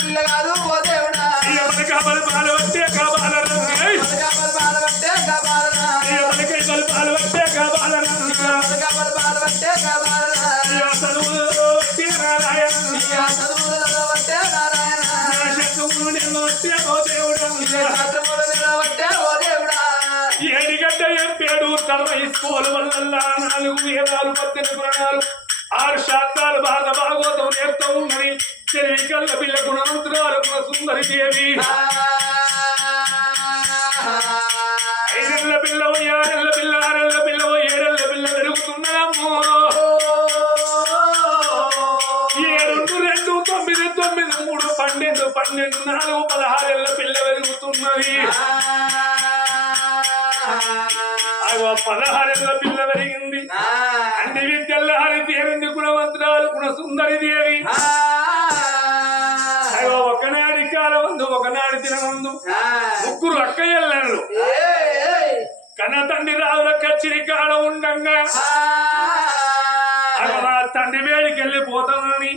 పిల్ల కాదు ఓ దేవుడా కావాలి పాలు పట్టే కావాలరా పాలు పట్టే కావాలరా పాలు పట్టే కావాలరా పాలు పట్టే కావాలరా చదువులో వచ్చే నారాయణ చదువులలో పట్టే నారాయణ వచ్చే ఓ దేవుడా పట్టే ఓ దేవుడా ఏడిగడ్డ ఎంపేడు తరవై స్కూల్ వల్ల 4 వేదాలు 18 పురాణాలు 6 శాస్త్రాలు భారత భాగవతం నేర్తా ఉన్నది చెరివి కళ్ళ పిల్ల గుణవంతురాలు సుందరి దేవి 5 పిల్ల 6 పిల్ల 6 పిల్ల 7 పిల్ల పెరుగుతున్నదమ్మో 7 2 9 9 3 12 12 4 16 పిల్ల పెరుగుతున్నది 16 పిల్ల పెరిగింది అన్ని విద్యల్లో హరి తేరింది గుణవంతురాలు గుణ సుందరి దేవి ఒకనాడి కాలమందు ఒకనాడి దినమందు 3 అక్కయ్యలు కన్న తండ్రి రావుల కచ్చిరి కాడ ఉండంగా తండ్రి వేడికి వెళ్ళిపోతామని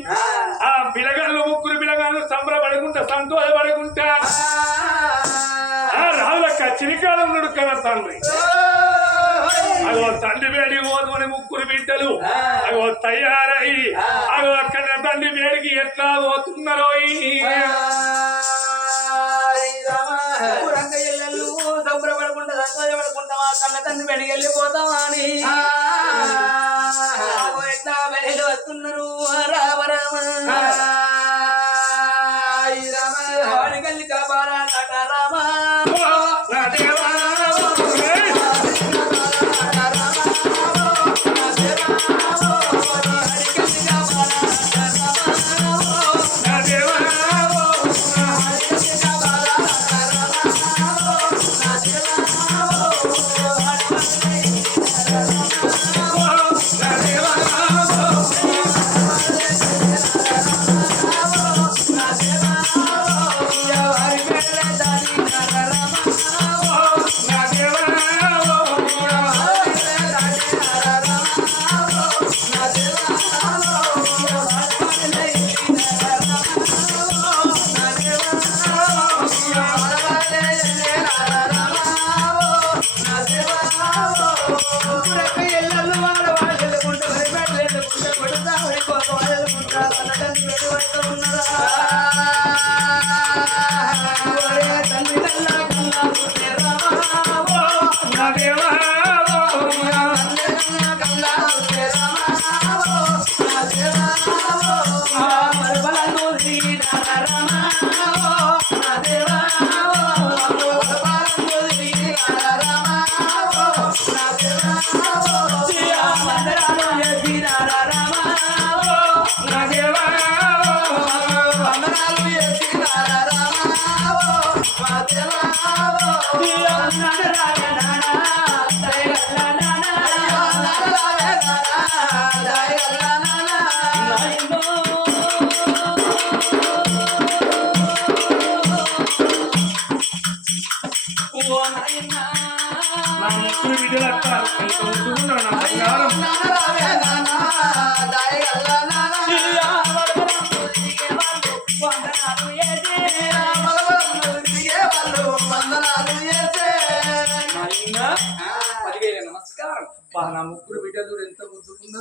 ఆ పిల్లగాళ్ళు 3 పిల్లగాళ్ళు సంబరపడుకుంటా సంతోషపడుకుంటా ఆ రావుల కచ్చిరి కాడ ఉన్నాడు కన్న తండ్రి అగో తండ్రి వేడికి పోతామని 3 బిడ్డలు అగో తయారై అగో అక్కడ తండ్రి వేడికి ఎట్లా పోతున్నారో సంబరపడకుండా సంతోషపడకుండా కన్న తండ్రి వెనక వెళ్ళిపోతామా అని ఎట్లా వెనక వస్తున్నారు రామ రామ వాడికెళ్ళి కాపాడా నట రామ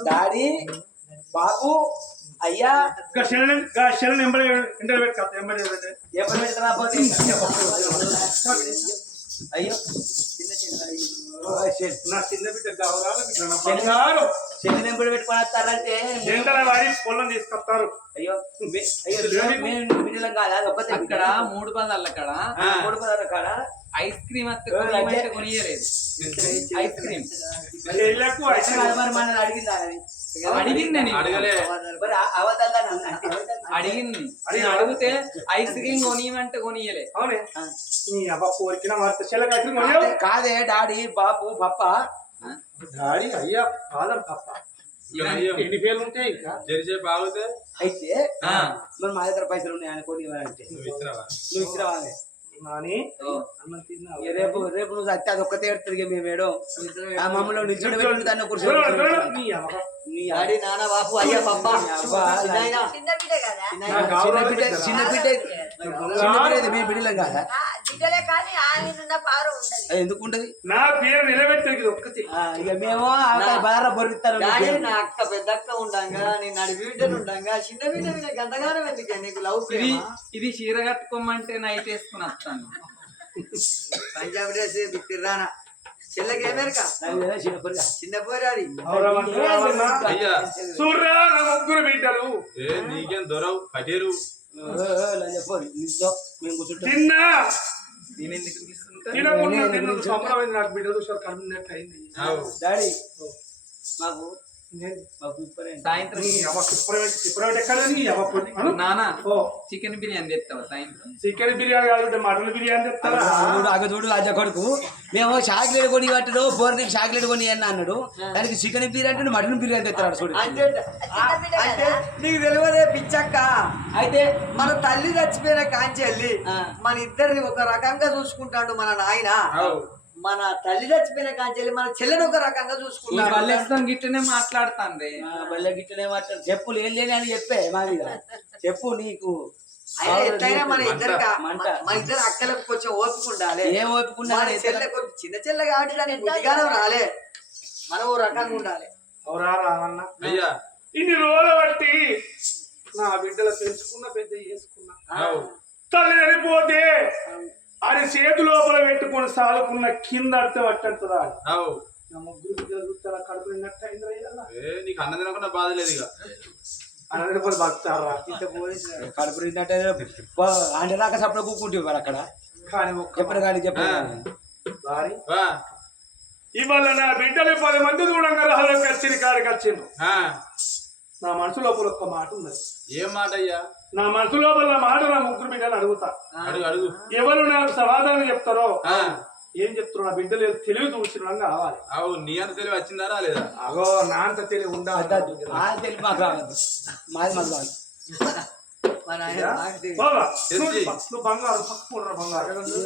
డాడీ బాబు అయ్యా అయ్యో నా చిన్న బిడ్డ చెల్లి నెంబర్ పెట్టుకొని వస్తారంటే వాడి పొలం తీసుకొస్తారు అయ్యో బిడ్డలం కాదా ఒకటి అక్కడ 3 పదాల అక్కడ 3 పదాల కాడ ఐస్ క్రీమ్ కొనియలేదు ఐస్ క్రీమ్ అడిగిందని అడిగింది అడిగితే ఐస్ క్రీమ్ కొనియమంటే కొనియలే అవునే కాదే డాడీ బాబు పప్ప డాడీ అయ్యా ఫాదర్ పప్ప ఎన్ని పేర్లు ఉంటాయి ఇంకా జరిసే బాగుతే అయితే మరి మా దగ్గర పైసలు ఉన్నాయి ఆయన కొని ఇవ్వాలంటే నువ్వు ఇచ్చినవా నాని ఓ. అన్నం తిన్నావా? రేపు రేపు నువ్వు సత్తే అది ఒక్కతే ఎడుతుంది మేము మేడం ఆ మమ్మల్ని నిల్చోడి పెట్టి దాన్ని కూర్చో నీ అమ్మ. డాడీ నాన్న బాపు అయ్యా పప్ప నాయనా చిన్న బిడ్డ కదా చిన్న బిడ్డ మీ బిడ్డలం కాదా బిడ్డలే కానీ ఆయన ఉన్న పారు ఉండదు అది ఎందుకు ఉంటది నా పేరు నిలబెట్టేది ఒక్కటి. ఇక మేము బాగా బొరిస్తాను డాడీ నా అక్క పెద్ద అక్క ఉండంగా నేను నడి బిడ్డలు ఉండంగా చిన్న బిడ్డ మీద గంటగానం ఎందుకే నీకు లవ్ ఇది ప్రేమ ఇది చీర కట్టుకోమంటే నైట్ వేసుకుని వస్తాను పంజాబ్ డ్రెస్ బిత్తిర్రానా చెల్లకి ఏమేరక చిన్న పోరి అది అయ్యా చూర్రా నా ముగ్గురు బిడ్డలు ఏ నీకేం దొరవు కటేరు మేము కూర్చుంటాం తిన్నా నేను ఎందుకు తీసుకుంటా తినకుండా తిన్న సంబరమైంది. నాకు బిడ్డలు చూసారు కడుపునట్టు అయింది. డాడీ మాకు మాకు ఇప్పుడే సాయంత్రం నానా చికెన్ బిర్యానీ తెస్తావా సాయంత్రం చికెన్ బిర్యానీ కాదు మటన్ బిర్యానీ తెస్తారా? చూడు రాజా కొడుకు మేము చాక్లెట్ కొని పట్టిను బోర్నికి చాక్లెట్ కొని అని అన్నాడు దానికి చికెన్ బిర్యానీ అంటే మటన్ బిర్యానీ తెస్తాడు చూడు అంటే అంటే నీకు తెలియదే పిచ్చక్క అయితే మన తల్లి చచ్చిపోయిన కాంచెల్లి మన ఇద్దరిని ఒక రకంగా చూసుకుంటాడు మన నాయన మన తల్లి చచ్చిపోయిన కాంచెల్లి మన చెల్లెని ఒక రకంగా చూసుకుంటాడు వాళ్ళేస్తాం గిట్టనే మాట్లాడతాను రే బల్లె గిట్టనే మాట్లాడు చెప్పులు ఏం లేని అని చెప్పే మా మీద చెప్పు నీకు అయినా ఎట్లయినా మన ఇద్దరు మంట. మన ఇద్దరు అక్కలకు కొంచెం ఓపిక ఉండాలి ఏం ఓపుకున్నా మన చెల్లె కొంచెం చిన్న చెల్లె కాబట్టి దానికి బుద్ధిగానం రాలే మనం ఓ రకంగా ఉండాలి అవురా రావన్న అయ్యా ఇన్ని రోజులు బట్టి నా బిడ్డలు పెంచుకున్న పెద్ద చేసుకున్నా తల్లి చనిపోతే అది చేతి లోపల పెట్టుకొని సాలుకున్న కింద అడితే పట్టడుతుందా నా ముగ్గురు బిడ్డలు చూస్తారా కడుపు నిన్నట్టు అయిందిరా ఏ నీకు అన్నం తినకుండా బాధ లేదు ఇక అన్నది కూడా బతారా కడుపు నిందంటే అంటే దాకా సప్పుడు కూకుంటే మరి అక్కడ కానీ ఒక్క చెప్పడు కానీ చెప్పడు భారీ వా. ఇవాళ నా బిడ్డలు 10 మంది చూడంగా రాళ్ళకి వచ్చింది కాడికి వచ్చిండు. నా మనసు లోపల ఒక్క మాట ఉన్నది. ఏం మాట అయ్యా నా మనసు లోపల మాట నా ముగ్గురు బిడ్డలు అడుగుతా. అడుగు అడుగు ఎవరు నాకు సమాధానం చెప్తారో ఏం చెప్తారో నా బిడ్డలు తెలివి చూసిన కావాలి. అవు నీ అంత తెలివి వచ్చిందా రాలేదా అగో నా అంత తెలివి ఉండాలి. తెలిపి మాకు రావద్దు మాది మాకు రావాలి మన ఆయన నాకు తెలియదు. బాబా, నువ్వు బంగారం పక్కన బంగారం నువ్వు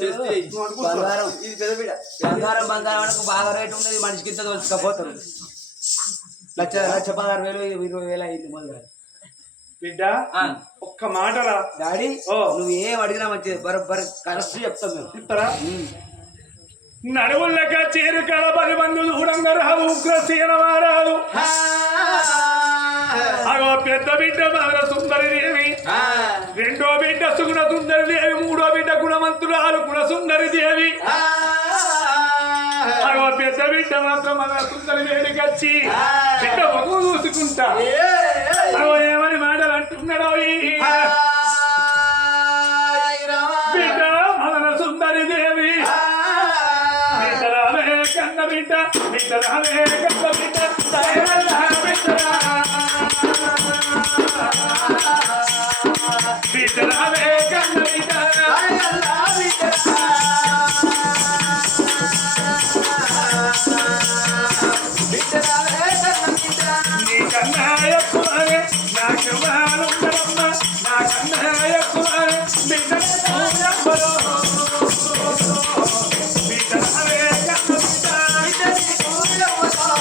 అనుకుంటున్నావు. బంగారం ఇది పెద్ద బిడ్డ బంగారం మనకు బాగా రేటు ఉన్నది మనిషికి ఇంత తోలుచుకపోతారు 1,16,000 20,000 అయింది మొదలు బిడ్డ ఒక్క మాటరా డాడీ నువ్వు ఏం అడిగినా మంచిది బరబ్బర్ కరెక్ట్ చెప్తాం మేము చెప్తారా? నడువులక చేరుకడ 10 మంది చూడంగా రాదు ఉగ్రసేన వారాదు. అగో పెద్ద బిడ్డ మధుర సుందరి దేవి, రెండో బిడ్డ సుగుణ సుందరి దేవి, మూడో బిడ్డ గుణవంతురాలు గుణ సుందరి దేవి. అగో పెద్ద బిడ్డ మాత్రం మధుర సుందరి దేవికి వచ్చి బిడ్డ మొగ్గు చూసుకుంటా అగో ఏమని మాటలు అంటున్నాడో బిడ్డ మధుర సుందరి దేవి, బిడ్డరాలే కన్న బిడ్డ, బిడ్డరాలే కన్న బిడ్డ, దయవల్ల బిడ్డరా. బిడ్డరాలే కన్న బిడ్డ, దయవల్ల బిడ్డరా. బిడ్డరాలే కన్న బిడ్డ, నీకన్నా ఎక్కువనే నాకు వాలుండరమ్మ, నాకన్నా ఎక్కువనే బిడ్డలు ఎవ్వరో. బిడ్డరాలే కన్న బిడ్డ, బిడ్డలు ఎవ్వరో.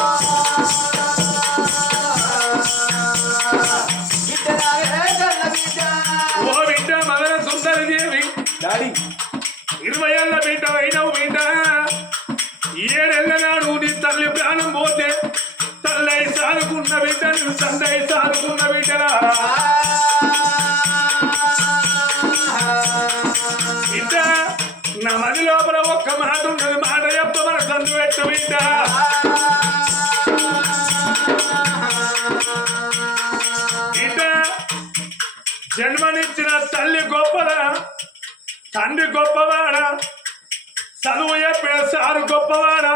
ఓ బిడ్డ మదన సుందరి దేవి, డాడీ 20 ఏళ్ళ బిడ్డ అయినవు బిడ్డ. 7 ఏళ్ళ నాడు నీ తల్లి ప్రాణం పోతే తల్లై సానుకున్న బిడ్డ నువ్వు తండ్రి సానుకున్న బిడ్డరా. బిడ్డ నా మది లోపల ఒక్క మాట ఉన్నది, మాట చెప్తా మన సందు పెట్టు బిడ్డ. బిడ్డ జన్మనిచ్చిన తల్లి గొప్పదా, తండ్రి గొప్పవాడా, చదువు చెప్పిన సారు గొప్పవాడా,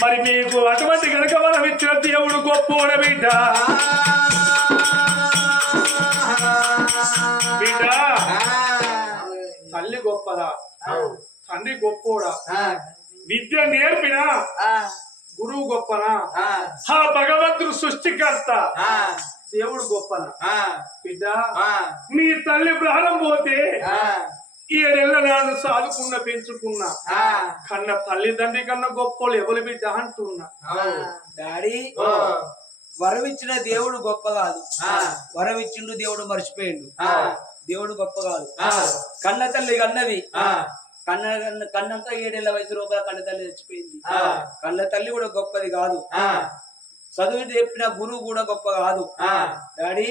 మరి మీకు అటువంటి కనుక మనం ఇచ్చిన దేవుడు గొప్పోడ బిడ్డ. బిడ్డ తల్లి గొప్పదా, తండ్రి గొప్పోడా, విద్య నేర్పిన గురువు గొప్పనా, ఆ భగవంతుడు సృష్టికర్త దేవుడు గొప్పనా. బిడ్డ నీ తల్లి ప్రాణం పోతే ఏడేళ్ళ నాడు సాదుకున్న పెంచుకున్నా కన్న తల్లిదండ్రి కన్నా గొప్పలు ఎవరు బిడ్డ అంటున్నా డాడీ వరం ఇచ్చిన దేవుడు గొప్ప కాదు, వరం ఇచ్చిండు దేవుడు మర్చిపోయిండు. దేవుడు గొప్ప కాదు. కన్న తల్లి కన్నది, కన్నంతా 7 ఏళ్ల వయసు లోపల కన్న తల్లి చచ్చిపోయింది. కన్న తల్లి కూడా గొప్పది కాదు, చదువు చెప్పిన గురువు కూడా గొప్ప కాదు. డాడీ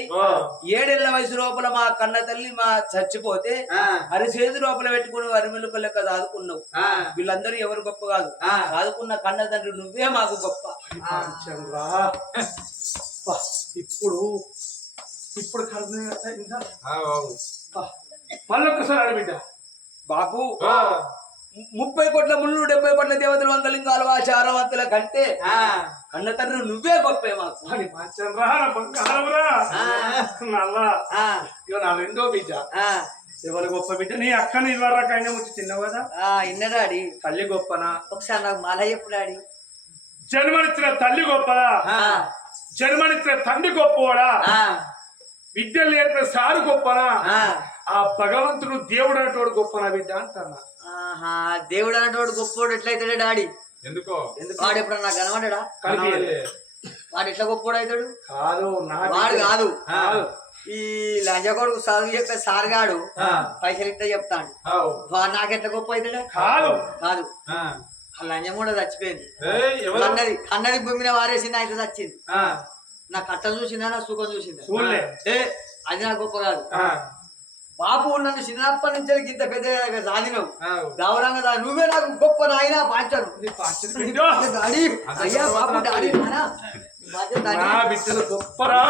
7 ఏళ్ల వయసు లోపల మా కన్న తల్లి మా చచ్చిపోతే అరిచేతి లోపల పెట్టుకుని అరిమెలుక లెక్క చదువుకున్నావు. వీళ్ళందరూ ఎవరు గొప్ప కాదు, చదువుకున్న కన్న తండ్రి నువ్వే మాకు గొప్ప. ఇప్పుడు మళ్ళొక్కసారి అడిబిడ్డ బాబు 30 కోట్ల ముళ్ళు 70 కోట్ల దేవతలు వందలింగాలు ఆచారవంతుల కంటే కన్న తండ్రి నువ్వే గొప్పే మాకు. నల్లా ఇక నా రెండో బిడ్డ ఎవరు గొప్ప బిడ్డ? నీ అక్కని ఇవ్వరాకైనా వచ్చి తిన్నావు కదా. ఇన్నడాడి తల్లి గొప్పనా? ఒకసారి నాకు మాల చెప్పు డాడీ. జన్మనిచ్చిన తల్లి గొప్పదా, జన్మనిచ్చిన తండ్రి గొప్పవాడా, విద్యలు నేర్పిన సారు గొప్పనా, ఆ భగవంతుడు దేవుడు అనేటోడు గొప్పనా బిడ్డ అంటున్నా. దేవుడు అనేటోడు గొప్పోడు ఎట్లయితాడు డాడీ? ఎందుకో వాడు ఎప్పుడు నాకు కనబడ్డా? వాడు ఎట్లా గొప్పోడు అవుతాడు? కాదు వాడు కాదు, ఈ లంజ కొడుకు చదువు చెప్పే సార్ గాడు పైసలు ఇస్తే చెప్తాడు. వాడు నాకెట్లా గొప్ప అవుతాడా? కాదు కాదు, ఆ లంజం కూడా చచ్చిపోయింది. కన్నది భూమి మీద వారేసింది, అయితే చచ్చింది. నా కట్ట చూసిందా, నా సుఖం చూసిందా? అది నాకు గొప్ప కాదు. బాపు నన్ను చిన్నప్పటి నుంచి ఇంత పెద్ద సాధినవు, గౌరంగా నువ్వే నాకు గొప్ప నాయన పాంచాను. అయ్యా బాపు డాడీ బిడ్డలు గొప్పరా,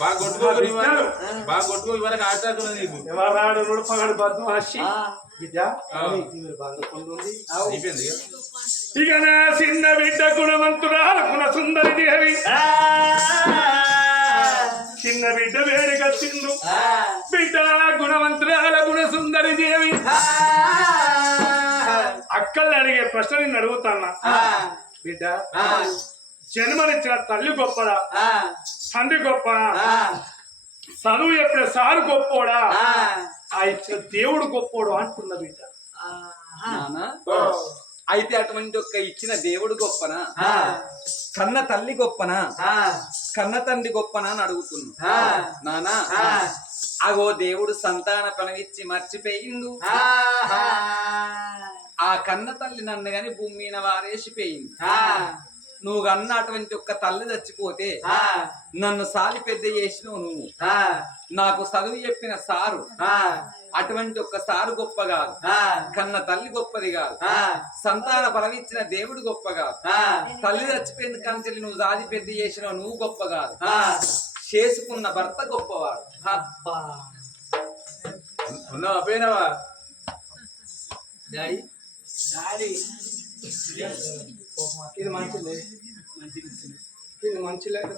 బాగా కొట్టుకో ఇవరకు ఆటాకున్నా నీకు ఎవరాడు పగడు బద్మాషి బిడ్డ. ఇక నా చిన్న బిడ్డ గుణవంతురాలు గుణ సుందరి దేవి, చిన్న బిడ్డ వేడికొచ్చిండు. బిడ్డ గుణవంతురాల గుణ సుందరి దేవి, అక్కల్ని అడిగే ప్రశ్న నేను అడుగుతాన్నా. బిడ్డ జన్మనిచ్చిన తల్లి గొప్పడా, తండ్రి గొప్పడా, చదువు చెప్పిన సారు గొప్పోడా, ఆ ఇచ్చిన దేవుడు గొప్పోడు అంటున్న బిడ్డ. అయితే అటువంటి ఒక్క ఇచ్చిన దేవుడు గొప్పనా, కన్న తల్లి గొప్పనా, కన్న తండ్రి గొప్పనా అని అడుగుతున్నా. నానా అగో దేవుడు సంతాన పనవిచ్చి మర్చిపోయిండు. ఆ కన్న తల్లి నన్ను గాని భూమి మీద వారేసిపోయింది. నువ్వు కన్న అటువంటి ఒక్క తల్లి చచ్చిపోతే నన్ను సాలి పెద్ద చేసినావు నువ్వు. నాకు చదువు చెప్పిన సారు, అటువంటి ఒక్క సారు గొప్ప కాదు, కన్న తల్లి గొప్పది కాదు, సంతాన ఫలమిచ్చిన దేవుడు గొప్ప కాదు, తల్లి చచ్చిపోయింది కంచెలు నువ్వు సాది పెద్ద చేసినావు నువ్వు గొప్ప కాదు, చేసుకున్న భర్త గొప్పవాడు. ఉన్నావా పోయినావా డాడీ డాడీ ఇది మంచిది, ఇది మంచి లేదు.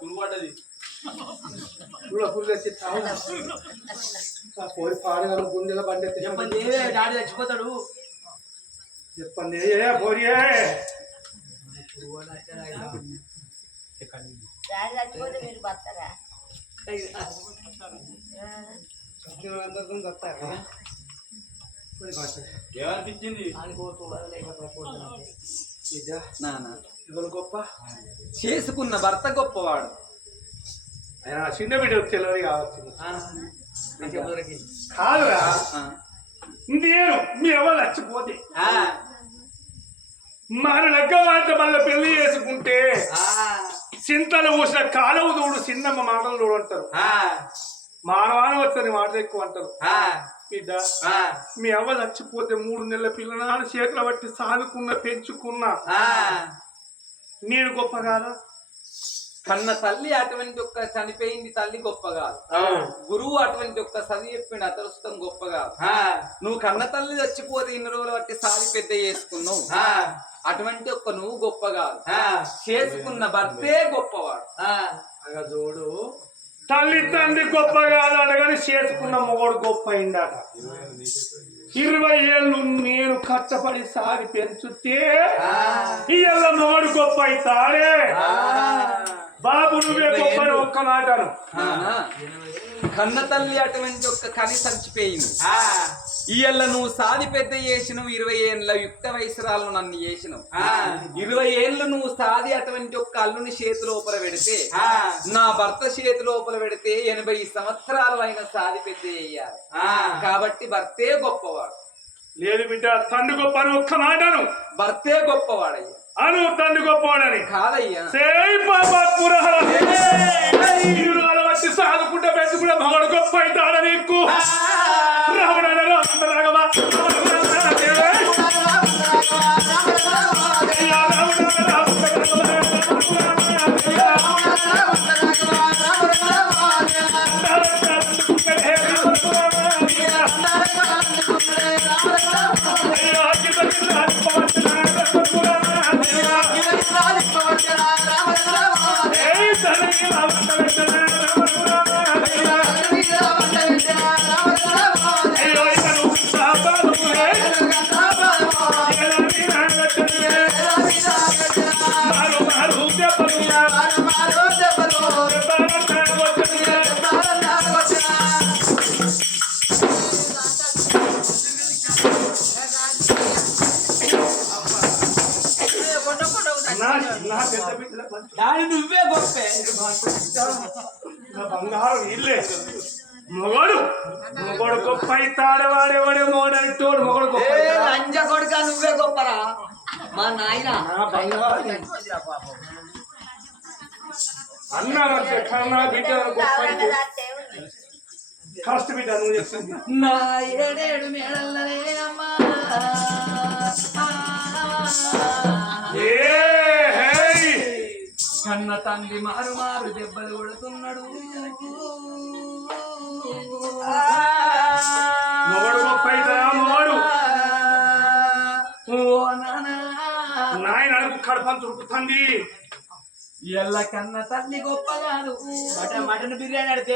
పురుగు పడ్డది, పురుగు తెచ్చి పోయి పాడగల గుండెల బండి చెప్పండి డాడీ చచ్చిపోతాడు. చెప్పండి పోరియే డాడీ చచ్చిపోతే మీరు బతారా? ఏమనిపించింది? నానా ఎవరు గొప్ప? చేసుకున్న భర్త గొప్పవాడు. ఆయన చిన్న బిడ్డ తెలియదు కావచ్చు. కాదురా, నేను మీ ఎవరు చచ్చిపోతే మన లెక్క మాట మళ్ళీ పెళ్లి చేసుకుంటే చింతలు పూసిన కాలువ దూడు చిన్నమ్మ మాటలు దూడు అంటారు. మానవాన వచ్చని మాట ఎక్కువ అంటారు. బిడ్డ మీ అవ్వ చచ్చిపోతే 3 నెలల పిల్లనాడు చేతులు బట్టి సాదుకున్న పెంచుకున్నా నేను గొప్ప కాదా? కన్న తల్లి అటువంటి ఒక్క చనిపోయింది తల్లి గొప్ప కాదు, గురువు అటువంటి ఒక్క చదివి చెప్పిండు అదృష్టం గొప్ప కాదు. నువ్వు కన్న తల్లి చచ్చిపోతే ఇన్ని రోజులు బట్టి సాది పెద్ద చేసుకున్నావు, అటువంటి ఒక్క నువ్వు గొప్ప కాదు, చేసుకున్న భర్తే గొప్పవాడు. అలా చూడు, తల్లి తండ్రి గొప్ప కాదు అనగానే చేసుకున్న మొగడు గొప్ప అయిందట. 20 ఏళ్ళు నేను కష్టపడి సాగి పెంచుతే ఇవాళ మొగడు గొప్ప అవుతాడే. బాబు నువ్వే గొప్పని ఒక్క మాటను. కన్న తల్లి అటువంటి ఒక్క కని చచ్చిపోయింది. ఇయ్యల్ల నువ్వు సాది పెద్ద చేసినవు, 20 ఏళ్ళ యుక్త వయసురాలను నన్ను చేసినవు. 20 ఏళ్ళు నువ్వు సాది అటువంటి ఒక్క అల్లుని చేతి లోపల పెడితే, నా భర్త చేతి లోపల పెడితే 80 సంవత్సరాలు అయిన సాది పెద్ద చేయాలి. కాబట్టి భర్తే గొప్పవాడు. లేదు బిడ్డ, తండ్రి గొప్పని ఒక్క మాటను. భర్తే గొప్పవాడయ్యా. అను తండ్రి గొప్పవాడని కాదయ్యా. వచ్చి సాదుకుంటే పెట్టుకుంటే మగడు గొప్ప అవుతాడ నీకు. రావణ దాని నువ్వే గొప్పే. బంగారం ఇల్లే మొగడు మొగడు గొప్ప అవుతాడు. వాడేవాడే మొగడంటోడు మొగడు గొప్ప. లంజ కొడుక నువ్వే గొప్పరా మా నాయన. అన్న కన్నా బిడ్డ గొప్ప కష్ట బిడ్డ నువ్వు చెప్తుంది. నా 7 మేడల్లనే అమ్మా కన్న తండ్రి మారు మారు దెబ్బలు కొడుతున్నాడు. మొగడు గొప్ప అవుతాడా మొగడు? ఓ నానా నాయన అడుగు కడపని తురుకుతుంది. ఎల్ల కన్న తల్లి గొప్ప కాదు. మటన్ బిర్యానీ అడితే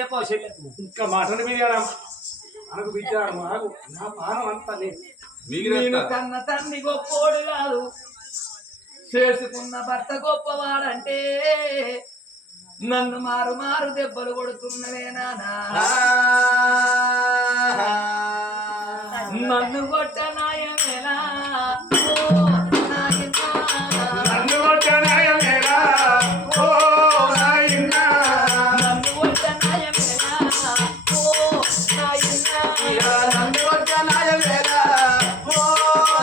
ఇంకా మటన్ బిర్యానీ అనకు బిడ్డ నాకు నా పానం అంతా నేను కన్న తండ్రి గొప్పోడు కాదు. చేసుకున్న భర్త గొప్పవాడంటే నన్ను మారు మారు దెబ్బలు కొడుతున్నవే నానా. నన్ను కొట్ట నాయమేలా నన్ను కొట్ట నాయమేలా ఓ నాయనా. నన్ను కొట్ట నాయమేలా ఓ నాయనా. నన్ను కొట్ట నాయమేలా ఓ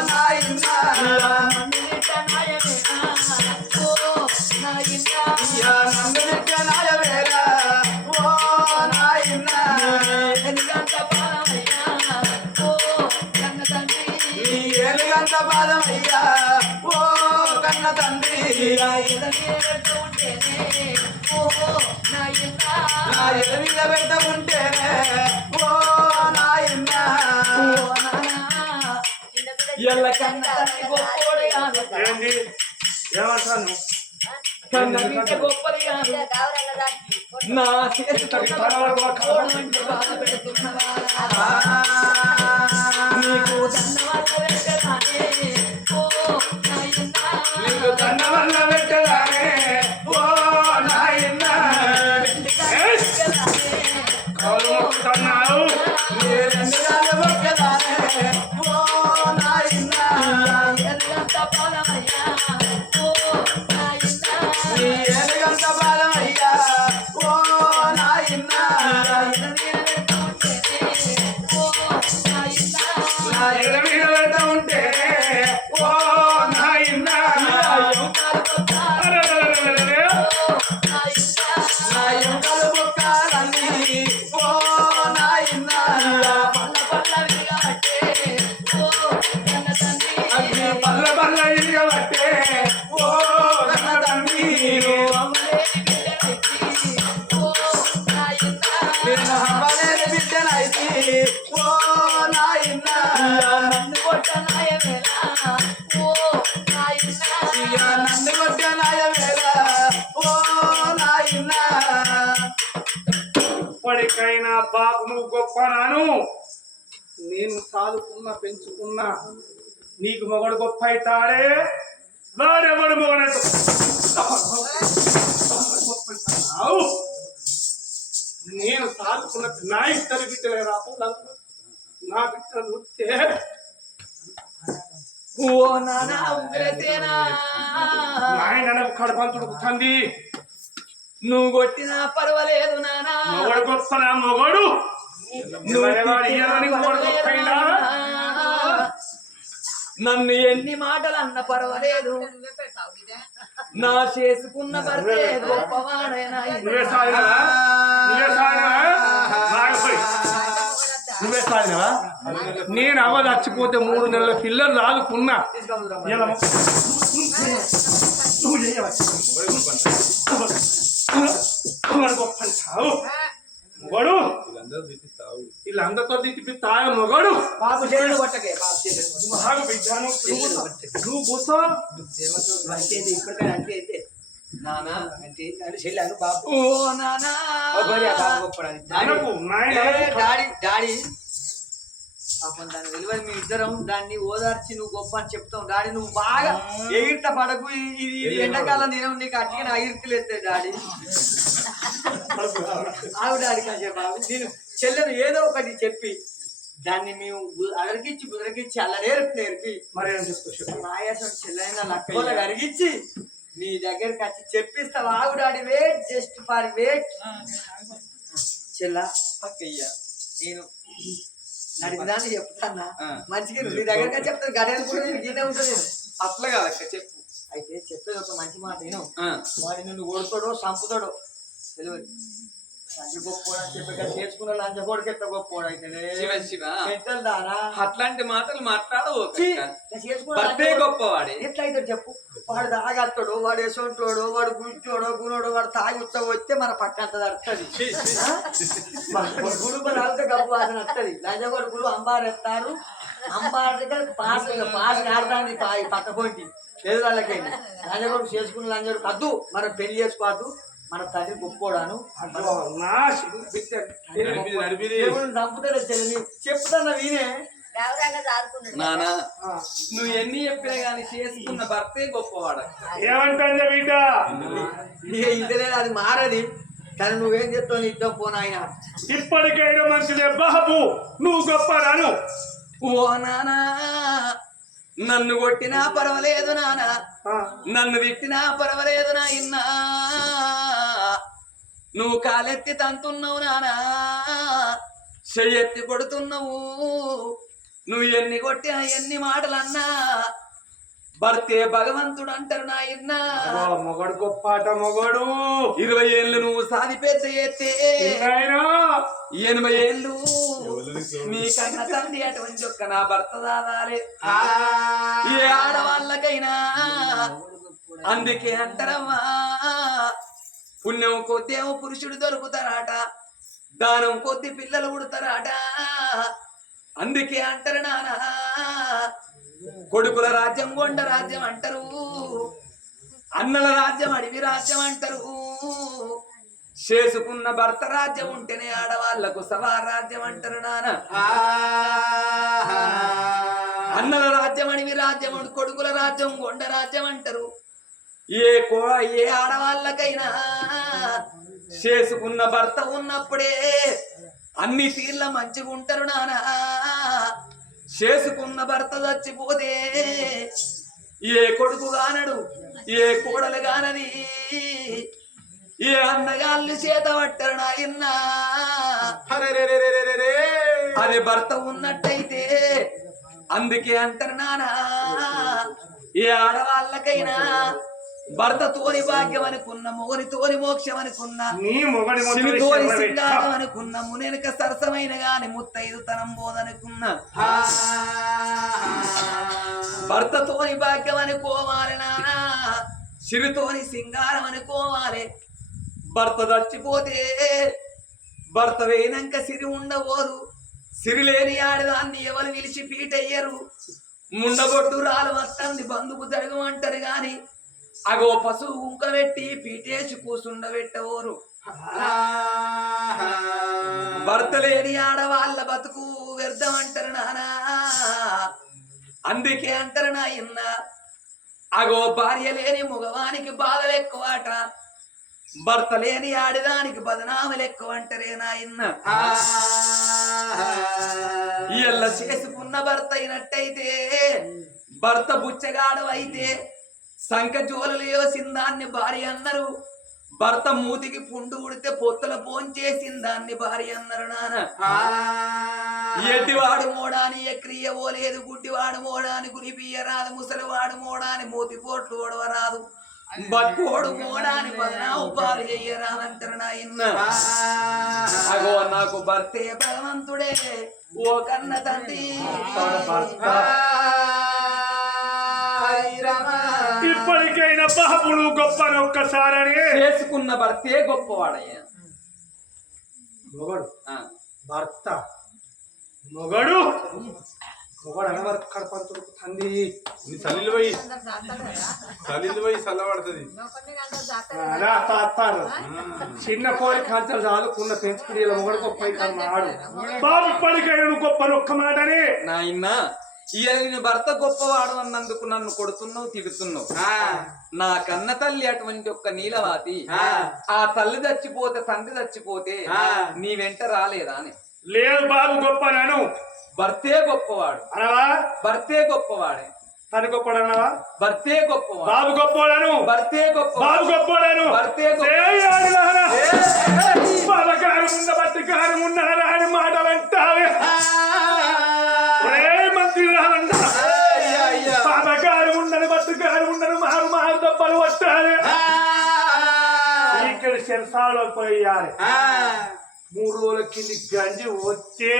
నాయనా. నన్ను కొట్ట నాయమేలా ఓ నాయనా. నన్ను కొట్ట నాయమేలా ఓ నాయనా. ఎలుగంట పాలమయ్యా ఓ కన్న తండ్రి. ఎలుగంట పాలమయ్యా ఓ కన్న తండ్రి. నా ఎద మీద పెడుతూ ఉంటేనే ఓ నాయనా. నా ఎద మీద పెద్ద ఉంటేనే ఓ నాయనా. ఓ నానా ఎల్ల కన్న తండ్రి గొప్పోడు కాదు. ఏంటి ఏమంటాను? కన్న బిడ్డ గొప్పది కాదు. నా చేసుకున్న గొప్పోడు అంటే బాధ పెడుతున్నదా? నీకు దండవల్ల పెట్టరానే ఓ నాయనా. నీకు దండ వల్ల పెట్టరానే ఓ నాయనా. కౌలు మొక్కుతున్నావు. ఎలుగంట పాలమయ్యా ఓ నాయనా. ఎలుగంట పాలమయ్యా ఓ నాయనా. ఎద మీద పెడుతూ ఉంటేనే ఓ నాయనా. నా ఎద మీద పెద్ద ఉంటేనే ఓ నాయనా. ఎముకలు కొట్టాలి అరెరెరెరెరె. ఓ నాయనా. నా ఎముకలు బుక్కాలన్నీ ఓ నాయనా. పల్ల పల్ల విరగబట్టే ఓ కన్న తండ్రి. అగ్ని బల్ల బల్ల ఇరగబట్టే ఓ కన్న తండ్రి. అమ్మలేని బిడ్డనైతి ఓ నాయనా. నేను అమ్మలేని బిడ్డనైతి ఓ నాయనా. నన్ను కొట్ట నాయమేలా ఓ నాయనా. నన్ను కొట్ట నాయమేలా ఓ నాయనా. ఇప్పటికైనా బాబు నువ్వు గొప్ప నాను. నేను సాదుకున్నా పెంచుకున్నా నీకు మొగడు గొప్ప అవుతాడే. వాడెవడు మొగడు గొప్ప నేను సాదుకున్న నా ఇద్దరు బిడ్డలే రాపోదాను నా బిడ్డలు వస్తే ఓ నానా ఉగ్రసేనా నాయన కడపంతుడు తంది నువ్వు కొట్టినా పర్వాలేదు నానా మొగడు గొప్పనా మొగడు ఎవరెవాడు ఇయ్యరని మొగడు గొప్పైనా నన్ను ఎన్ని మాటలు అన్న పర్వాలేదు నా చేసుకున్న భర్తే గొప్పవాడైనా నువ్వే సాగినవా నువ్వే సాగినవా నేను అవ్వ చచ్చిపోతే 3 నెలల పిల్లలు రాదుకున్నా నువ్వు చేయవచ్చు గొప్ప అంటావు మొగడు వీళ్ళందరితో తిప్పిస్తాయ మొగడు బాబు చేతులు కొట్టకే బాబు చేతులు బాగా బిడ్డాను నువ్వు కూర్చో అంటే ఇప్పటికైనా అంటే అయితే నానా అంటే అని చెల్లాను బాబు ఓ నానా బాబు గొప్పడానికి ఆయనకు నాయన డాడీ డాడీ పాపం దాని తెలియదు మీ ఇద్దరం దాన్ని ఓదార్చి నువ్వు గొప్ప అని చెప్తావు డాడీ నువ్వు బాగా ఎగిరిట పడకు ఇది ఎండాకాలం నేను నీకు అట్టిగా ఎగిరితలేదు డాడీ ఆవు డాడీ కాసే బాబు నేను చెల్లెను ఏదో ఒకటి చెప్పి దాన్ని మేము బుదరకిచ్చి అలా నేర్పి మరి ఏం చేసుకో నాయాసం చెల్లెన లక్కలకు అరిగించి నీ దగ్గరికి వచ్చి చెప్పిస్తావు ఆవు daddy wait just for wait చెల్ల పక్కయ్యా నేను నడిపిదాన్ని చెప్తానా మంచిగా నీ దగ్గరగా చెప్తాను గడేలు కూడా నేను గిన్నె ఉంటుంది అట్లా కాదక్క చెప్పు అయితే చెప్పేది ఒక మంచి మాట నేను ఆ. వాడి నిన్ను కొడుతాడో చంపుతాడో తెలియదు తండ్రి గొప్పోడు అని చెప్పి చేసుకున్న లంచ కొడుకు ఎట్లా గొప్పోడు శివ అయితే శివ పెద్దలు దానా అట్లాంటి మాటలు మాట్లాడవు చేసుకున్న భర్తే గొప్పవాడే ఎట్లయితే చెప్పు వాడు తాగత్తాడు వాడు ఎసొంటాడు వాడు గుంటోడో గుణోడు వాడు తాగి ఉత్త వస్తే మన పక్కంత వస్తుంది గుడుపు తాగితే గప్పు వాసన వస్తుంది లంచ కొడుకులు అంబారెత్తారు అంబార్ దగ్గర పాస్ ఆడతాంది పక్క పోటీ ఎదురాళ్ళకైంది లంచ కొడుకు చేసుకున్న లంచ కొడుకు వద్దు మనం పెళ్లి చేసుకోవద్దు మన తండ్రి గొప్పోడాను నా నడిపిది చంపుతాడు చెప్తాను వీనే గౌరవంగా దాదుకున్నాడు నానా నువ్వు ఎన్ని చెప్పినా గానీ చేసుకున్న భర్తే గొప్పవాడు ఏమంటాంది బిడ్డ ఇంతలే అది మారది కానీ నువ్వేం చెప్తావు నీ ఇద్దరు పోను ఆయన ఇప్పటికైనా మంచిదే బాబు నువ్వు గొప్పరాను ఓ నానా నన్ను కొట్టినా పర్వాలేదు నానా నన్ను తిట్టినా పర్వాలేదు నాయన్నా నువ్వు కాలెత్తి తంతున్నావు నానా చెయ్యెత్తి కొడుతున్నావు నువ్వు ఎన్ని కొట్టినా ఎన్ని మాటలు అన్నా భర్తే భగవంతుడు అంటారు నాయన్నా మొగడు గొప్ప ఆట మొగడు 20 ఏళ్ళు నువ్వు సాది పెద్ద ఎత్తే నాయనా 80 ఏళ్ళు మీ కన్న తండ్రి అటువంటి ఒక్క నా భర్త దాదాలే ఏ ఆడవాళ్ళకైనా అందుకే అంటారమ్మా పుణ్యం కొద్దేమో పురుషుడు దొరుకుతారాట దానం కొద్ది పిల్లలు పుడతారాట అందుకే అంటారు నానా కొడుకుల రాజ్యం కొండ రాజ్యం అంటారు అన్నల రాజ్యం అడవి రాజ్యం అంటారు చేసుకున్న భర్త రాజ్యం ఉంటేనే ఆడవాళ్లకు సభా రాజ్యం అంటారు నాన్న అన్నల రాజ్యం అడవి రాజ్యం కొడుకుల రాజ్యం కొండ రాజ్యం అంటారు ఏ ఆడవాళ్ళకైనా చేసుకున్న భర్త ఉన్నప్పుడే అన్ని తీర్ల మంచిగా ఉంటారు నానా చేసుకున్న భర్త చచ్చిపోతే ఏ కొడుకు గానడు ఏ కోడలు గానని ఏ అన్నగాళ్ళు చేత పట్టరు నాయన్నా అదే భర్త ఉన్నట్టయితే అందుకే అంటారు నానా ఏ ఆడవాళ్ళకైనా భర్త తోని భాగ్యం అనుకున్న మొగని తోని మోక్షం అనుకున్న తోని సింగారం అనుకున్న మునెనక సరసమైన గాని ముత్తైదు తనం బోధనుకున్న భర్త తోని భాగ్యం అనుకోవాలి నానా సిరితోని సింగారం అనుకోవాలి భర్త చచ్చిపోతే భర్త వేయినాక సిరి ఉండబోదు సిరి లేని ఆడదాన్ని ఎవరు పిలిచి పీటయ్యరు ముండబొట్టు రాలు వస్తుంది బంధుకు జరగమంటారు గాని అగో పశువు ఉంక పెట్టి పీటేసి కూసుండబెట్టవోరు భర్త లేని ఆడవాళ్ళ బతుకు వ్యర్థం అంటారు నానా అందుకే అంటారు నాయన్న అగో భార్య లేని మగవానికి బాధలు ఎక్కువట భర్త లేని ఆడిదానికి బదనాములు ఎక్కువ అంటారే నాయన్న ఎల్ల చేసుకున్న భర్త అయినట్టయితే భర్త బుచ్చగాడు అయితే సంఖ జోలలు యోసిందాన్ని భార్య అన్నారు భర్త మూతికి పుండు ఉడితే పొత్తుల పోంచేసిన దాన్ని భార్య అన్నారు నాన్న ఎడ్డివాడు మోడాని ఎక్రియవో లేదు గుడ్డివాడు మోడాని గురిపియ్యరాదు ముసలివాడు మోడాని మూతి పోట్లు ఓడవరాదు బక్కోడు మోడాని బదనావు పాలు చెయ్యరాదంటారు నాయన్న అగో నాకు భర్తే భగవంతుడే ఓ కన్న తండ్రి ఇప్పటికైనా బాబులు గొప్పని ఒక్కసారని చేసుకున్న భర్తే గొప్పవాడయ్యా మొగడు ఆ. భర్త మొగడు మొగడు అనవర్ కడపంతుడు తంది నీ సలీలు పోయి చల్లబడుతుంది చిన్న కోరి కాంచాలు చాలుకున్న పెంచుకుని మొగడు గొప్ప ఆడు బాబు ఇప్పటికైనా నువ్వు గొప్పని ఒక్క మాటని నాయన నేను భర్త గొప్పవాడు అన్నందుకు నన్ను కొడుతున్నావు తిడుతున్నావు నా కన్న తల్లి అటువంటి ఒక్క నీలవాతి ఆ తల్లి చచ్చిపోతే తండ్రి చచ్చిపోతే నీ వెంట రాలేదా అని లేదు బాబు గొప్ప నాను భర్తే గొప్పవాడు అనవా భర్తే గొప్పవాడే తను గొప్పడు అనవా భర్తే గొప్పవాడు బాబు గొప్పోడాను భర్తే గొప్ప బాబు గొప్పోడాను భర్తే బాబకారు ఉండబట్టి కారు ఉన్నారా అని మాటలు అంటావే మంత్రి రాలంట బాబకారు ఉండని బట్టి కారు ఉండను మారు మారు దెబ్బలు పట్టాలి ఇక్కడ శరసాలో పోయాలి 3 రోజుల కింది గంజి వచ్చే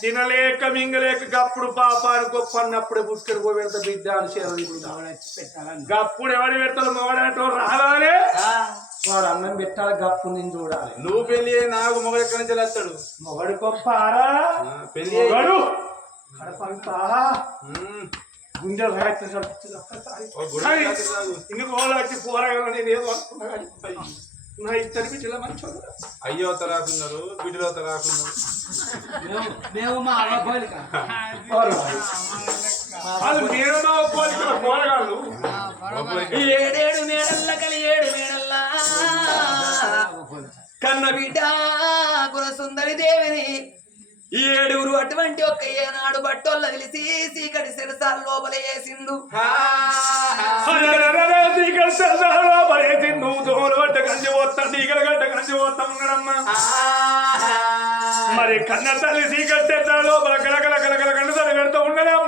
తినలేక మింగలేక గప్పుడు పాపాడు గొప్ప అన్నప్పుడే పుట్టుకొని పోయి పెడతా బిడ్డ అని గప్పుడు ఎవడు పెడతాడు మొగడేటో రావాలి వాడు అన్నం పెట్టాలి గప్పు నేను చూడాలి నువ్వు పెళ్లి నాకు మొగడు ఎక్కడి నుంచి వస్తాడు మొగడు గొప్పరా పెళ్లి మొగడు కడపంతా గుండెలు ఇన్ని రోజులు వచ్చి పోరాగా నేను ఏదో అనుకున్నా నా ఇద్దరు బిడ్డల మంచోడు అయ్యో తరాకున్నారు బిడ్డలో తరాకున్నారు వాళ్ళు నేను మా పోలిక పోరగాళ్ళు ఏడేడు మేడల్ల కలి 7 మేడల్లా కన్న బిడ్డ గుణసుందరి దేవిని 7 అటువంటి ఒక్క ఏనాడు బట్టోళ్ళ తెలిసి చీకటి శిరసాల లోపల వేసిండు మరి కన్న తల్లి చీకటి లోపల కలకల కలకల కన్ను తల్లి పెడుతూ ఉండడం